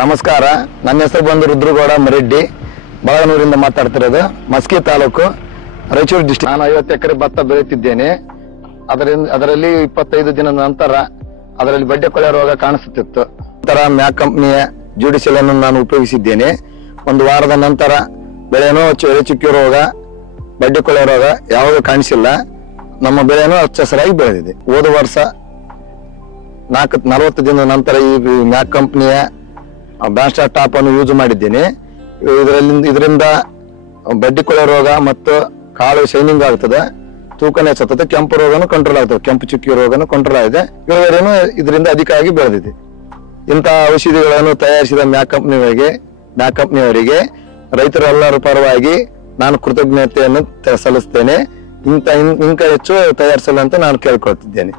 ನಮಸ್ಕಾರ, ನನ್ನ ಹೆಸರು ಬಂದು ರುದ್ರಗೌಡ ಮರೆಡ್ಡಿ, ಬಾಳನೂರಿಂದ ಮಾತಾಡ್ತಿರೋದು. ಮಸ್ಕಿ ತಾಲೂಕು, ರಾಯಚೂರು ಡಿಸ್ಟ್ರಿಕ್ಟ್. ನಾನು 50 ಎಕರೆ ಭತ್ತ ಬೆಳೆಯುತ್ತಿದ್ದೇನೆ. ಅದರಲ್ಲಿ 25 ದಿನದ ನಂತರ ಅದರಲ್ಲಿ ಬಡ್ಡೆ ಕೊಳೆ ರೋಗ ಕಾಣಿಸುತ್ತಿತ್ತು. ನಂತರ ಮ್ಯಾಕ್ ಕಂಪನಿಯ ಜುಡಿಷಿಯಲ್ ಅನ್ನು ನಾನು ಉಪಯೋಗಿಸಿದ್ದೇನೆ. ಒಂದು ವಾರದ ನಂತರ ಬೆಳೆನೂ ಚುಕ್ಕಿ ರೋಗ, ಬಡ್ಡೆ ಕೊಳೆ ರೋಗ ಯಾವುದು ಕಾಣಿಸಿಲ್ಲ. ನಮ್ಮ ಬೆಳೆನೂ ಹಚ್ಚ ಹಸಿರಾಗಿ ಬೆಳೆದಿದೆ. ಹೋದ ವರ್ಷ 40 ದಿನದ ನಂತರ ಈ ಮ್ಯಾಕ್ ಕಂಪನಿಯ ಬ್ಯಾಸ್ಟರ್ ಟಾಪ್ ಅನ್ನು ಯೂಸ್ ಮಾಡಿದ್ದೇನೆ. ಇದರಿಂದ ಬಡ್ಡಿ ಕೊಳೆ ರೋಗ ಮತ್ತು ಕಾಳು ಶೈನಿಂಗ್ ಆಗ್ತದೆ, ತೂಕನೇ ಹೆಚ್ಚುತ್ತದೆ, ಕೆಂಪು ರೋಗನು ಕಂಟ್ರೋಲ್ ಆಗ್ತದೆ, ಕೆಂಪು ಚುಕ್ಕಿ ರೋಗನು ಕಂಟ್ರೋಲ್ ಆಗಿದೆ. ಇಳುವರಿನೂ ಇದರಿಂದ ಅಧಿಕವಾಗಿ ಬೆಳೆದಿದೆ. ಇಂತಹ ಔಷಧಿಗಳನ್ನು ತಯಾರಿಸಿದ ಮ್ಯಾಕ್ ಕಂಪನಿಯವರಿಗೆ ರೈತರೆಲ್ಲರ ಪರವಾಗಿ ನಾನು ಕೃತಜ್ಞತೆಯನ್ನು ಸಲ್ಲಿಸ್ತೇನೆ. ಇಂಕ ಹೆಚ್ಚು ತಯಾರಿಸಲು ಅಂತ ನಾನು ಕೇಳ್ಕೊಳ್ತಿದ್ದೇನೆ.